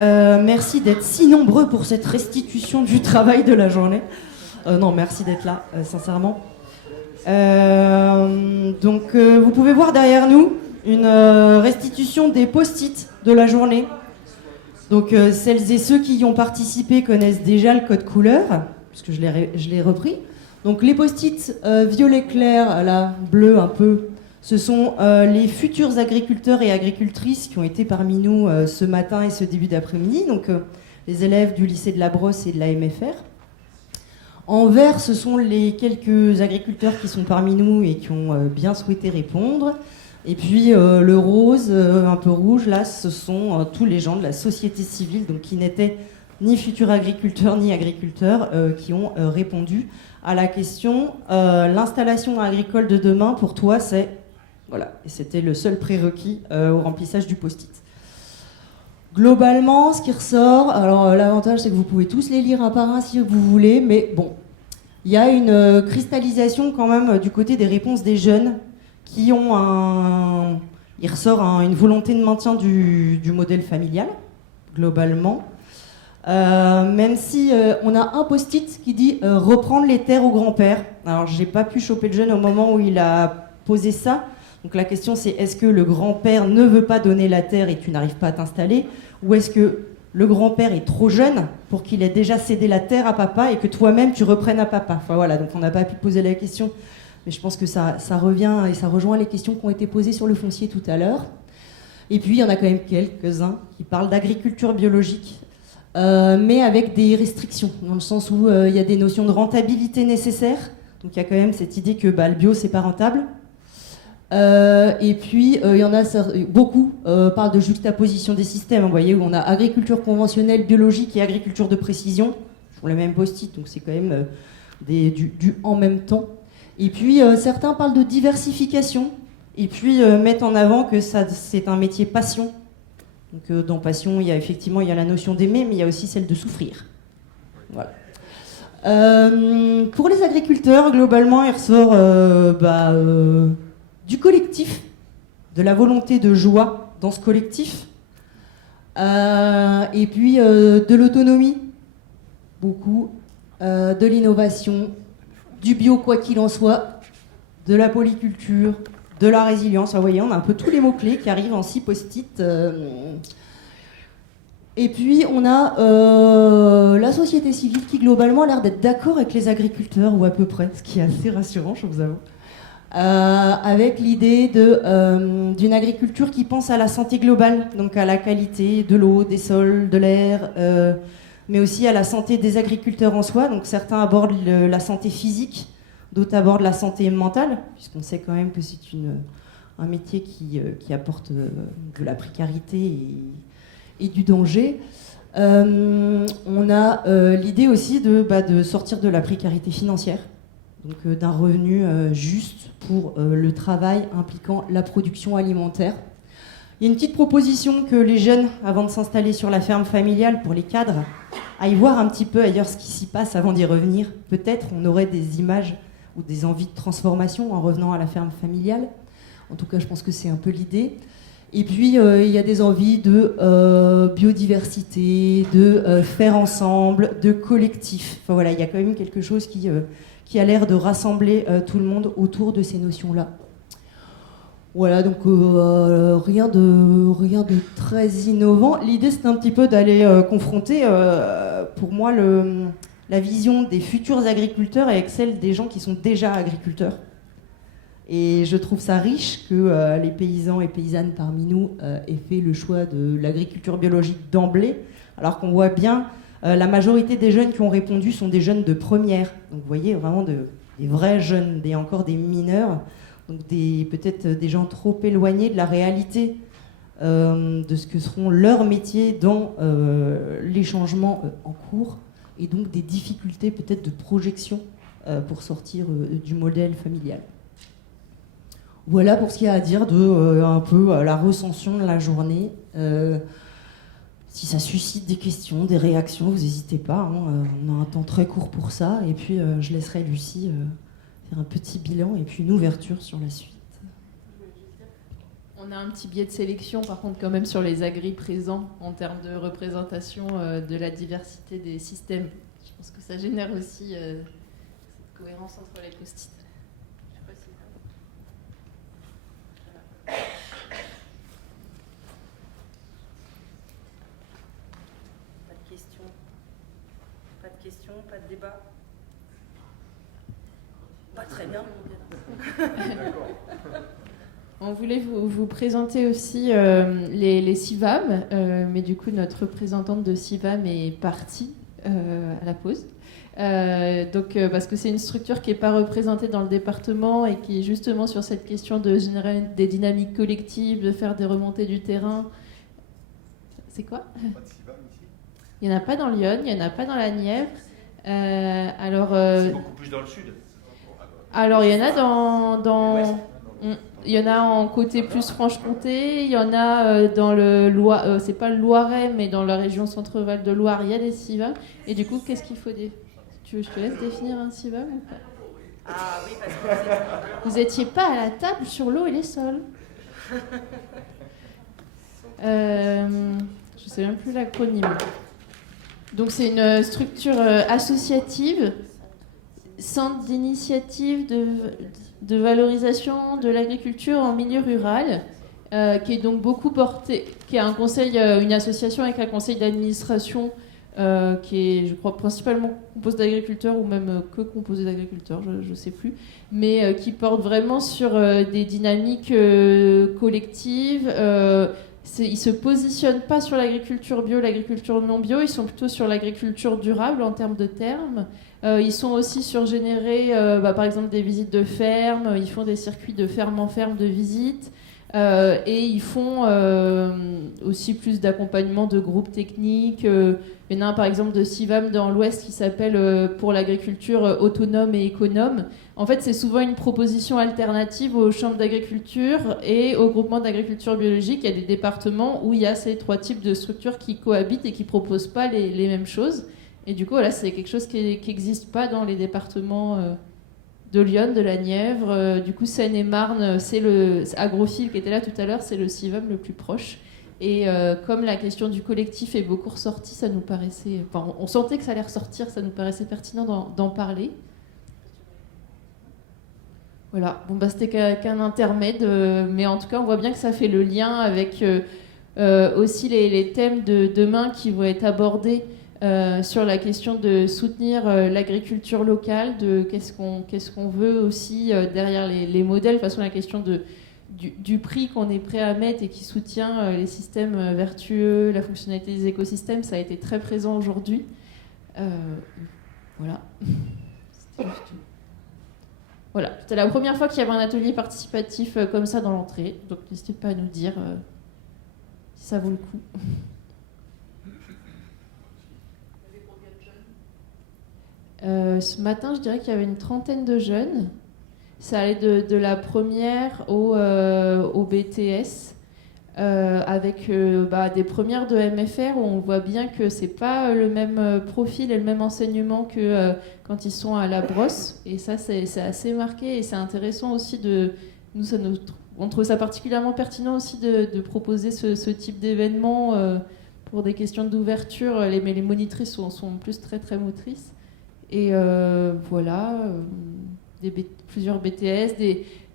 Merci d'être si nombreux pour cette restitution du travail de la journée. Non, merci d'être là, sincèrement. Vous pouvez voir derrière nous une restitution des post-it de la journée. Donc, celles et ceux qui y ont participé connaissent déjà le code couleur, puisque je l'ai repris. Donc, les post-it violet clair, là, bleu un peu, ce sont les futurs agriculteurs et agricultrices qui ont été parmi nous ce matin et ce début d'après-midi, donc les élèves du lycée de la Brosse et de la MFR. En vert, ce sont les quelques agriculteurs qui sont parmi nous et qui ont bien souhaité répondre. Et puis le rose, un peu rouge, là, ce sont tous les gens de la société civile, donc qui n'étaient ni futurs agriculteurs ni agriculteurs, qui ont répondu à la question l'installation agricole de demain, pour toi, c'est... Voilà, et c'était le seul prérequis au remplissage du post-it. Globalement, ce qui ressort, alors l'avantage c'est que vous pouvez tous les lire un par un si vous voulez, mais bon, il y a une cristallisation quand même du côté des réponses des jeunes qui ont il ressort une volonté de maintien du modèle familial, globalement. Même si on a un post-it qui dit reprendre les terres au grand-père. Alors j'ai pas pu choper le jeune au moment où il a posé ça. Donc la question c'est, est-ce que le grand-père ne veut pas donner la terre et tu n'arrives pas à t'installer, ou est-ce que le grand-père est trop jeune pour qu'il ait déjà cédé la terre à papa et que toi-même tu reprennes à papa. Enfin voilà, donc on n'a pas pu poser la question, mais je pense que ça revient et ça rejoint les questions qui ont été posées sur le foncier tout à l'heure. Et puis il y en a quand même quelques-uns qui parlent d'agriculture biologique, mais avec des restrictions, dans le sens où il y a des notions de rentabilité nécessaires. Donc il y a quand même cette idée que le bio c'est pas rentable. Et puis il y en a beaucoup parlent de juxtaposition des systèmes, vous voyez, où on a agriculture conventionnelle, biologique et agriculture de précision pour le même post-it, donc c'est quand même du en même temps. Et puis certains parlent de diversification et puis mettent en avant que c'est un métier passion. Donc dans passion, il y a la notion d'aimer, mais il y a aussi celle de souffrir. Voilà. Pour les agriculteurs, globalement, il ressort du collectif, de la volonté de joie dans ce collectif, et puis de l'autonomie, beaucoup, de l'innovation, du bio quoi qu'il en soit, de la polyculture, de la résilience. Vous voyez, on a un peu tous les mots-clés qui arrivent en 6 post-it. Et puis on a la société civile qui globalement a l'air d'être d'accord avec les agriculteurs, ou à peu près, ce qui est assez rassurant, je vous avoue. Avec l'idée d'une agriculture qui pense à la santé globale, donc à la qualité de l'eau, des sols, de l'air, mais aussi à la santé des agriculteurs en soi. Donc certains abordent la santé physique, d'autres abordent la santé mentale, puisqu'on sait quand même que c'est un métier qui apporte de la précarité et du danger. On a l'idée aussi de sortir de la précarité financière, donc d'un revenu juste pour le travail impliquant la production alimentaire. Il y a une petite proposition que les jeunes, avant de s'installer sur la ferme familiale, pour les cadres, aillent voir un petit peu ailleurs ce qui s'y passe avant d'y revenir. Peut-être on aurait des images ou des envies de transformation en revenant à la ferme familiale. En tout cas, je pense que c'est un peu l'idée. Et puis, il y a des envies de biodiversité, de faire ensemble, de collectif. Enfin voilà, il y a quand même quelque chose qui a l'air de rassembler tout le monde autour de ces notions-là. Voilà, donc rien de très innovant. L'idée, c'est un petit peu d'aller confronter, pour moi, la vision des futurs agriculteurs avec celle des gens qui sont déjà agriculteurs. Et je trouve ça riche que les paysans et paysannes parmi nous aient fait le choix de l'agriculture biologique d'emblée, alors qu'on voit bien la majorité des jeunes qui ont répondu sont des jeunes de première. Donc vous voyez vraiment des vrais jeunes, encore des mineurs, donc peut-être des gens trop éloignés de la réalité de ce que seront leurs métiers dans les changements en cours, et donc des difficultés peut-être de projection pour sortir du modèle familial. Voilà pour ce qu'il y a à dire de un peu la recension de la journée. Si ça suscite des questions, des réactions, vous n'hésitez pas. On a un temps très court pour ça. Et puis je laisserai Lucie faire un petit bilan et puis une ouverture sur la suite. On a un petit biais de sélection, par contre, quand même, sur les agris présents en termes de représentation de la diversité des systèmes. Je pense que ça génère aussi cette cohérence entre les post-it. Je sais pas si... Pas de questions. Pas de questions, pas de débat. Pas très bien. D'accord. On voulait vous présenter aussi les CIVAM, mais du coup notre représentante de CIVAM est partie à la pause. Parce que c'est une structure qui n'est pas représentée dans le département et qui est justement sur cette question de générer des dynamiques collectives, de faire des remontées du terrain. C'est quoi ? Pas de CIVAM ici ? Il n'y en a pas dans Lyon, il n'y en a pas dans la Nièvre. C'est beaucoup plus dans le sud. Alors il y en a dans il y en a en côté plus Franche-Comté, il y en a dans le Loiret, c'est pas le Loiret, mais dans la région Centre-Val de Loire, il y a des CIVAM. Et du coup, qu'est-ce qu'il faut Tu veux que je te laisse définir un CIVAM ou pas ? Ah oui, parce que vous étiez pas à la table sur l'eau et les sols. Je sais même plus l'acronyme. Donc c'est une structure associative, centre d'initiative de valorisation de l'agriculture en milieu rural, qui est donc beaucoup portée, qui a un conseil, une association avec un conseil d'administration qui est, je crois, principalement composé d'agriculteurs ou même que composé d'agriculteurs, je ne sais plus, mais qui porte vraiment sur des dynamiques collectives. Ils ne se positionnent pas sur l'agriculture bio, l'agriculture non bio, ils sont plutôt sur l'agriculture durable en termes de termes. Ils sont aussi sur générer, par exemple, des visites de ferme, ils font des circuits de ferme en ferme de visite, et ils font aussi plus d'accompagnement de groupes techniques. Il y en a un, par exemple, de CIVAM dans l'Ouest qui s'appelle Pour l'agriculture autonome et économe. En fait, c'est souvent une proposition alternative aux chambres d'agriculture et aux groupements d'agriculture biologique. Il y a des départements où il y a ces trois types de structures qui cohabitent et qui ne proposent pas les mêmes choses. Et du coup, là, c'est quelque chose qui n'existe pas dans les départements de Lyon, de la Nièvre. Du coup, Seine-et-Marne, c'est le Agrophile qui était là tout à l'heure, c'est le CIVAM le plus proche. Et comme la question du collectif est beaucoup ressortie, ça nous paraissait... Enfin, on sentait que ça allait ressortir, ça nous paraissait pertinent d'en parler. Voilà, bon, c'était qu'un intermède, mais en tout cas, on voit bien que ça fait le lien avec aussi les thèmes de demain qui vont être abordés sur la question de soutenir l'agriculture locale, de qu'est-ce qu'on veut aussi derrière les modèles, de toute façon la question du prix qu'on est prêt à mettre et qui soutient les systèmes vertueux, la fonctionnalité des écosystèmes, ça a été très présent aujourd'hui. Voilà. Voilà, c'était la première fois qu'il y avait un atelier participatif comme ça dans l'entrée, donc n'hésitez pas à nous dire si ça vaut le coup. Ce matin, je dirais qu'il y avait une trentaine de jeunes. Ça allait de la première au BTS, avec des premières de MFR où on voit bien que c'est pas le même profil et le même enseignement que quand ils sont à la brosse. Et ça, c'est assez marqué et c'est intéressant aussi on trouve ça particulièrement pertinent aussi de proposer ce type d'événement pour des questions d'ouverture. Mais les monitrices sont plus très très motrices. Et voilà, plusieurs BTS,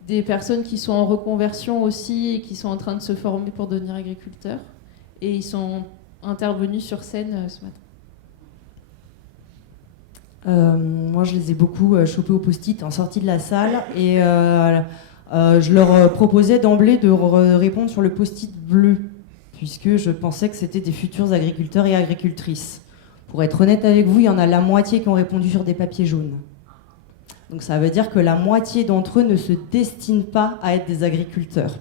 des personnes qui sont en reconversion aussi et qui sont en train de se former pour devenir agriculteurs. Et ils sont intervenus sur scène ce matin. Moi, je les ai beaucoup chopés au post-it en sortie de la salle et je leur proposais d'emblée de répondre sur le post-it bleu, puisque je pensais que c'était des futurs agriculteurs et agricultrices. Pour être honnête avec vous, il y en a la moitié qui ont répondu sur des papiers jaunes. Donc ça veut dire que la moitié d'entre eux ne se destinent pas à être des agriculteurs.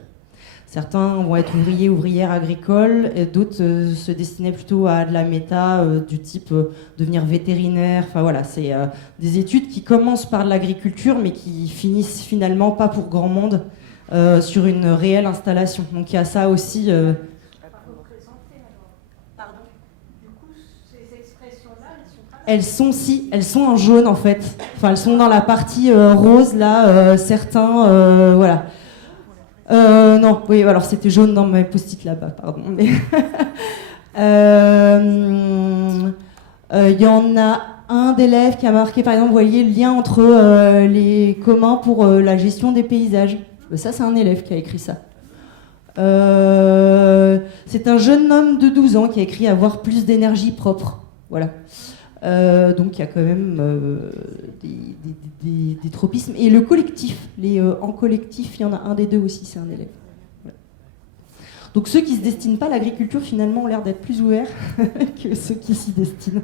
Certains vont être ouvriers, ouvrières agricoles, et d'autres se destinaient plutôt à de la méta, du type devenir vétérinaire. Enfin voilà, c'est des études qui commencent par de l'agriculture, mais qui finissent finalement pas pour grand monde sur une réelle installation. Donc il y a ça aussi... Elles sont en jaune en fait. Enfin, elles sont dans la partie rose là. Certains, voilà. Non, oui, alors c'était jaune dans mes post-it là-bas, pardon. Mais y en a un d'élèves qui a marqué, par exemple, vous voyez, le lien entre les communs pour la gestion des paysages. Ça, c'est un élève qui a écrit ça. C'est un jeune homme de 12 ans qui a écrit avoir plus d'énergie propre. Voilà. Donc il y a quand même des tropismes. Et le collectif, en collectif, il y en a un des deux aussi, c'est un élève. Voilà. Donc ceux qui ne se destinent pas à l'agriculture, finalement, ont l'air d'être plus ouverts que ceux qui s'y destinent.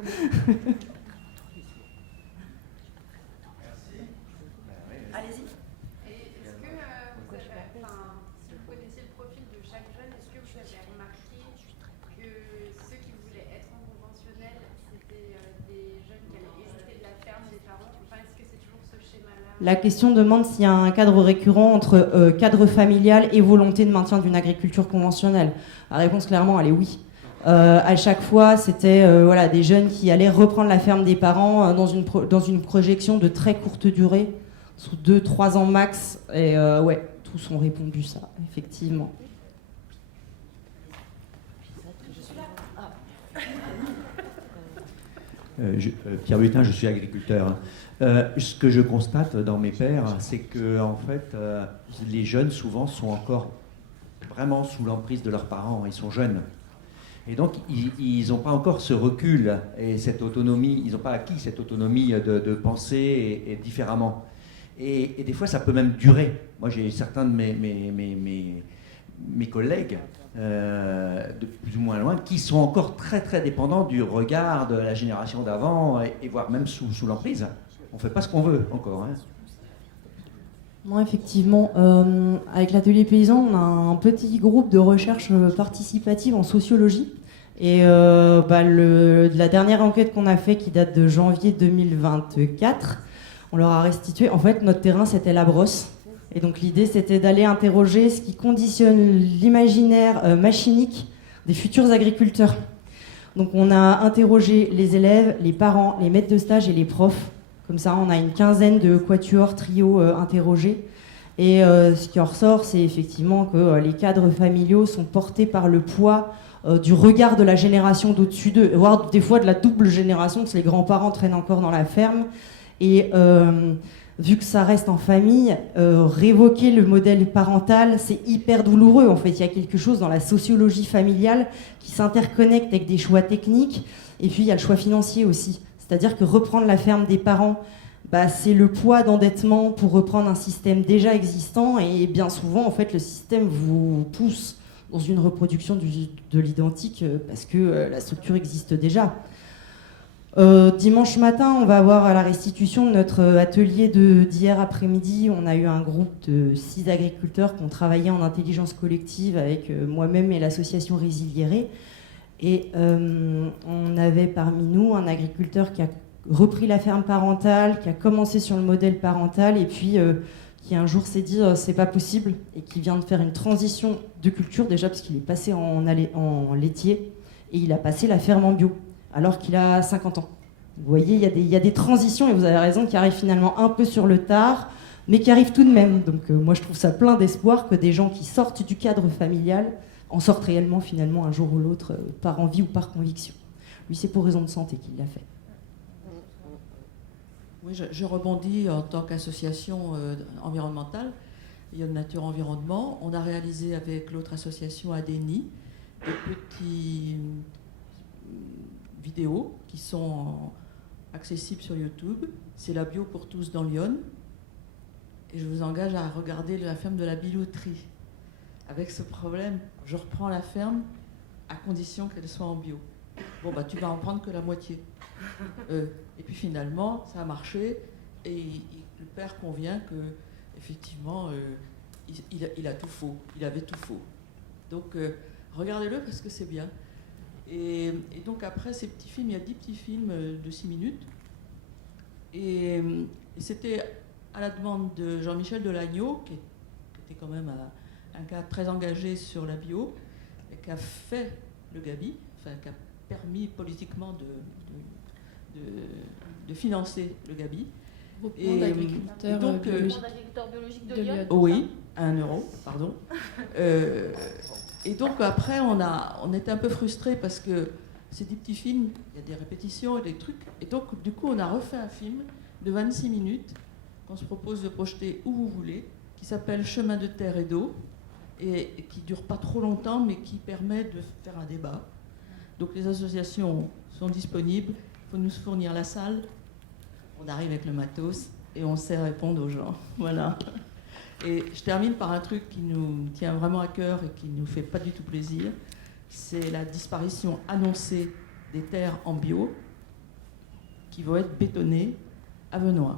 Allez-y. Et est-ce que vous connaissez le profil de chaque jeune, est-ce que vous avez remarqué que ceux qui voulaient être en conventionnel, c'était des jeunes qui allaient hériter de la ferme des parents? Enfin, est-ce que c'est toujours ce schéma-là? La question demande s'il y a un cadre récurrent entre cadre familial et volonté de maintien d'une agriculture conventionnelle. La réponse, clairement, elle est oui. À chaque fois, c'était voilà, des jeunes qui allaient reprendre la ferme des parents dans une projection de très courte durée, sous 2-3 ans max. Et ouais, tous ont répondu ça, effectivement. Pierre Butin, je suis agriculteur. Ce que je constate dans mes pairs, c'est que en fait, les jeunes souvent sont encore vraiment sous l'emprise de leurs parents. Ils sont jeunes. Et donc, ils n'ont pas encore ce recul et cette autonomie, ils n'ont pas acquis cette autonomie de penser et différemment. Et des fois, ça peut même durer. Moi, j'ai certains de mes collègues, de plus ou moins loin, qui sont encore très très dépendants du regard de la génération d'avant, et voire même sous l'emprise. On ne fait pas ce qu'on veut encore. Hein. Non, effectivement, avec l'atelier paysan, on a un petit groupe de recherche participative en sociologie. Et la dernière enquête qu'on a fait, qui date de janvier 2024, on leur a restitué, en fait, notre terrain, c'était la brosse. Et donc l'idée, c'était d'aller interroger ce qui conditionne l'imaginaire machinique des futurs agriculteurs. Donc on a interrogé les élèves, les parents, les maîtres de stage et les profs. Comme ça, on a une quinzaine de quatuors, trios interrogés. Et ce qui en ressort, c'est effectivement que les cadres familiaux sont portés par le poids du regard de la génération d'au-dessus d'eux, voire des fois de la double génération, parce que les grands-parents traînent encore dans la ferme. Et vu que ça reste en famille, révoquer le modèle parental, c'est hyper douloureux. En fait, il y a quelque chose dans la sociologie familiale qui s'interconnecte avec des choix techniques. Et puis, il y a le choix financier aussi. C'est-à-dire que reprendre la ferme des parents, c'est le poids d'endettement pour reprendre un système déjà existant. Et bien souvent, en fait, le système vous pousse dans une reproduction de l'identique parce que la structure existe déjà. Dimanche matin, on va avoir à la restitution de notre atelier d'hier après-midi. On a eu un groupe de 6 agriculteurs qui ont travaillé en intelligence collective avec moi-même et l'association Résiliéré. Et on avait parmi nous un agriculteur qui a repris la ferme parentale, qui a commencé sur le modèle parental et puis qui un jour s'est dit c'est pas possible et qui vient de faire une transition de culture déjà parce qu'il est passé en laitier et il a passé la ferme en bio alors qu'il a 50 ans. Vous voyez, il y a des transitions et vous avez raison qui arrivent finalement un peu sur le tard mais qui arrivent tout de même. Donc moi je trouve ça plein d'espoir que des gens qui sortent du cadre familial en sortent réellement finalement un jour ou l'autre par envie ou par conviction. Lui, c'est pour raison de santé qu'il l'a fait. Oui, je rebondis en tant qu'association environnementale, Lyon Nature Environnement. On a réalisé avec l'autre association ADENI des petits vidéos qui sont accessibles sur YouTube. C'est la bio pour tous dans Lyon. Et je vous engage à regarder la ferme de la bilouterie. Avec ce problème, je reprends la ferme à condition qu'elle soit en bio. Bon, tu vas en prendre que la moitié. Et puis finalement, ça a marché et le père convient que effectivement, il a tout faux. Il avait tout faux. Donc, regardez-le parce que c'est bien. Et donc après ces petits films, il y a 10 petits films de 6 minutes. Et c'était à la demande de Jean-Michel Delagneau, qui était quand même un gars très engagé sur la bio, et qui a fait le Gabi, enfin qui a permis politiquement de financer le Gabi. Groupement d'agriculteurs et donc, biologiques d'agriculteurs biologiques de de Lyon. Lyon. Oui, à 1 euro, pardon. Et donc après, on était un peu frustrés parce que c'est des petits films, il y a des répétitions et des trucs. Et donc, du coup, on a refait un film de 26 minutes qu'on se propose de projeter où vous voulez, qui s'appelle Chemin de terre et d'eau, et qui dure pas trop longtemps, mais qui permet de faire un débat. Donc les associations sont disponibles, il faut nous fournir la salle, on arrive avec le matos et on sait répondre aux gens. Voilà. Et je termine par un truc qui nous tient vraiment à cœur et qui nous fait pas du tout plaisir, c'est la disparition annoncée des terres en bio qui vont être bétonnées à Venoy,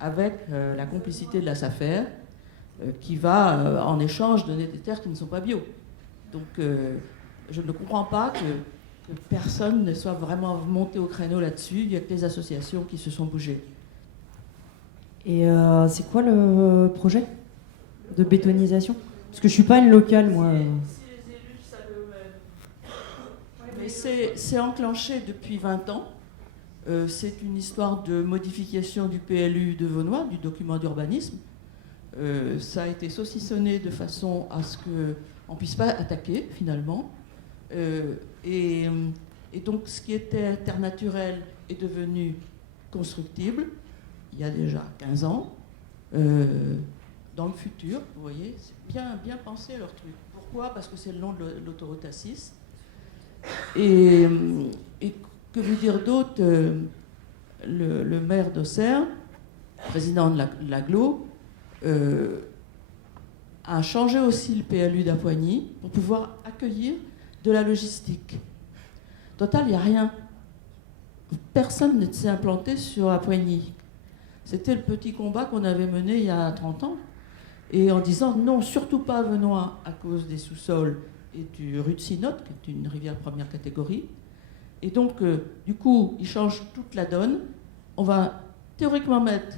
avec la complicité de la SAFER qui va en échange donner des terres qui ne sont pas bio. Donc je ne comprends pas que personne ne soit vraiment monté au créneau là-dessus. Il y a que les associations qui se sont bougées. Et c'est quoi le projet de bétonisation? Parce que je suis pas une locale, moi. Mais c'est enclenché depuis 20 ans. C'est une histoire de modification du PLU de Venoy, du document d'urbanisme. Ça a été saucissonné de façon à ce qu'on ne puisse pas attaquer, finalement. Et donc, ce qui était terre naturelle est devenu constructible, il y a déjà 15 ans. Dans le futur, vous voyez, c'est bien pensé leur truc. Pourquoi? Parce que c'est le long de l'autoroute A6. Et que vous dire d'autre? Le maire d'Auxerre, président de l'Agglo, a changé aussi le PLU d'Apoigny pour pouvoir accueillir de la logistique. Total, il n'y a rien. Personne ne s'est implanté sur Apoigny. C'était le petit combat qu'on avait mené il y a 30 ans. Et en disant non, surtout pas à Venoy à cause des sous-sols et du rue de Sinotte, qui est une rivière première catégorie. Et donc, du coup, ils changent toute la donne. On va théoriquement mettre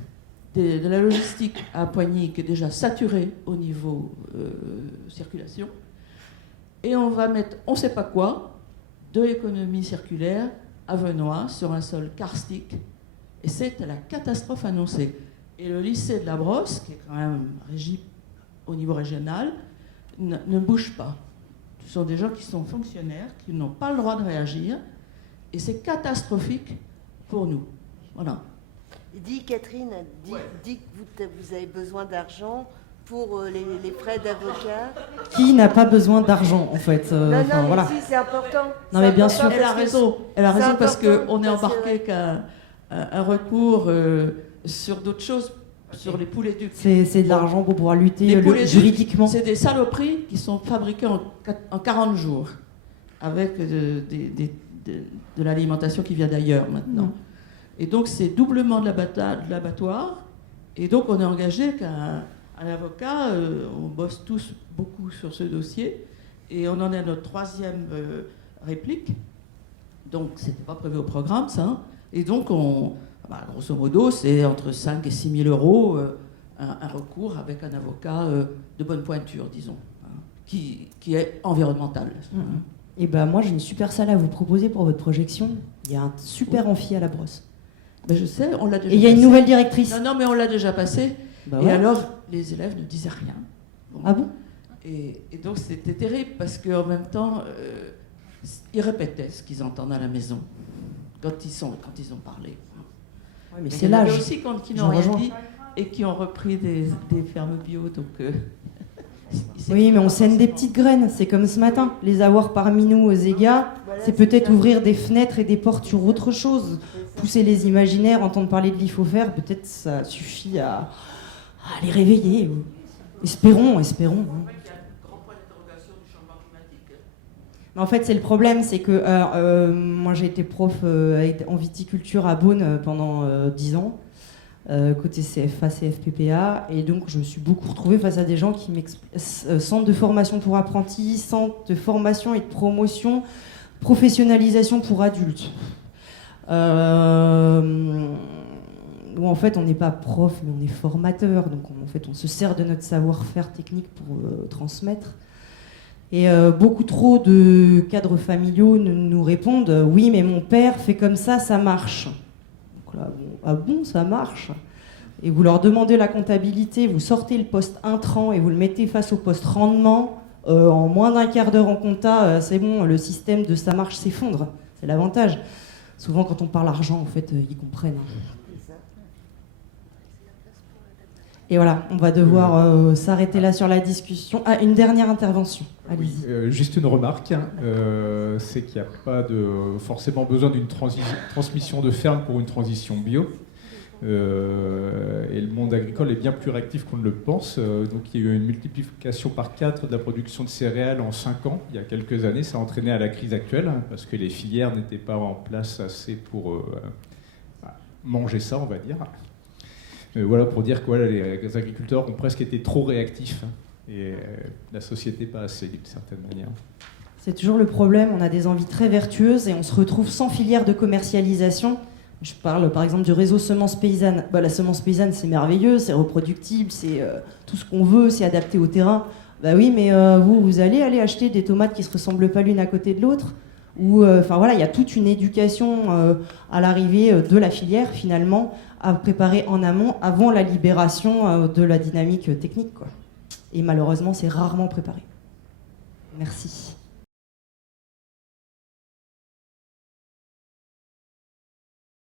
de la logistique à Apoigny, qui est déjà saturée au niveau circulation. Et on va mettre, on ne sait pas quoi, de l'économie circulaire à Venoy, sur un sol karstique. Et c'est la catastrophe annoncée. Et le lycée de la Brosse, qui est quand même régi au niveau régional, ne bouge pas. Ce sont des gens qui sont fonctionnaires, qui n'ont pas le droit de réagir. Et c'est catastrophique pour nous. Voilà. Dit Catherine, dit que vous avez besoin d'argent pour les frais d'avocat. Qui n'a pas besoin d'argent, en fait Non, enfin, mais voilà. si, c'est important. Non, mais bien sûr. Elle a raison parce qu'on est important, embarqué qu'un recours sur d'autres choses, sur les poulets ducs. C'est de l'argent pour pouvoir lutter Les poulets ducs, juridiquement. c'est des saloperies qui sont fabriquées en 40 jours, avec de l'alimentation qui vient d'ailleurs maintenant. Et donc c'est doublement de l'abattoir. Et donc on est engagé avec un avocat, on bosse tous beaucoup sur ce dossier. Et on en est à notre 3e réplique. Donc c'était pas prévu au programme ça. Hein. Et donc grosso modo c'est entre 5 et 6 000 euros un recours avec un avocat de bonne pointure, disons, hein, qui est environnemental. Et moi j'ai une super salle à vous proposer pour votre projection. Il y a un super amphi à la Brosse. Mais je sais, on l'a déjà Et il y a une nouvelle directrice. Non, mais on l'a déjà passé. Bah et ouais. alors, les élèves ne disaient rien. Bon. Ah bon? Et donc, c'était terrible parce qu'en même temps, ils répétaient ce qu'ils entendent à la maison quand ils ont parlé. Ouais, mais Et c'est il y en avait l'âge. aussi qui J'en n'ont rien rejoins. dit et qui ont repris des fermes bio. Donc, Oui, mais on sème des petites graines. C'est comme ce matin. Les avoir parmi nous aux égats, Voilà, c'est peut-être ça. ouvrir des fenêtres et des portes sur autre chose. Pousser les imaginaires, entendre parler de l'IFOFER, peut-être ça suffit à les réveiller. Espérons. Mais en fait, c'est le problème, c'est que moi j'ai été prof en viticulture à Beaune pendant 10 ans, côté CFA, CFPPA, et donc je me suis beaucoup retrouvée face à des gens qui m'expliquent centre de formation pour apprentis, centre de formation et de promotion, professionnalisation pour adultes. Où en fait on n'est pas prof mais on est formateur, donc en fait on se sert de notre savoir-faire technique pour transmettre. Et beaucoup trop de cadres familiaux nous répondent oui mais mon père fait comme ça marche. Donc Là, bon, ah bon, ça marche. Et vous leur demandez la comptabilité, vous sortez le poste intrant et vous le mettez face au poste rendement, en moins d'un quart d'heure en compta, c'est bon, le système de ça marche s'effondre. C'est l'avantage. Souvent, quand on parle argent, en fait, ils comprennent. Et voilà, on va devoir s'arrêter là sur la discussion. Ah, une dernière intervention. Allez-y. Oui, juste une remarque, c'est qu'il n'y a pas forcément besoin d'une transmission de ferme pour une transition bio. Et le monde agricole est bien plus réactif qu'on ne le pense. Donc il y a eu une multiplication par 4 de la production de céréales en 5 ans, il y a quelques années. Ça a entraîné à la crise actuelle, parce que les filières n'étaient pas en place assez pour manger ça, on va dire. Voilà, pour dire que voilà, les agriculteurs ont presque été trop réactifs, et la société pas assez, d'une certaine manière. C'est toujours le problème, on a des envies très vertueuses et on se retrouve sans filière de commercialisation. Je parle par exemple du réseau semences paysannes. La semence paysanne, c'est merveilleux, c'est reproductible, c'est tout ce qu'on veut, c'est adapté au terrain. Bah oui, mais vous allez aller acheter des tomates qui ne se ressemblent pas l'une à côté de l'autre. Ou, voilà, il y a toute une éducation à l'arrivée de la filière, finalement, à préparer en amont, avant la libération de la dynamique technique, quoi. Et malheureusement, c'est rarement préparé. Merci.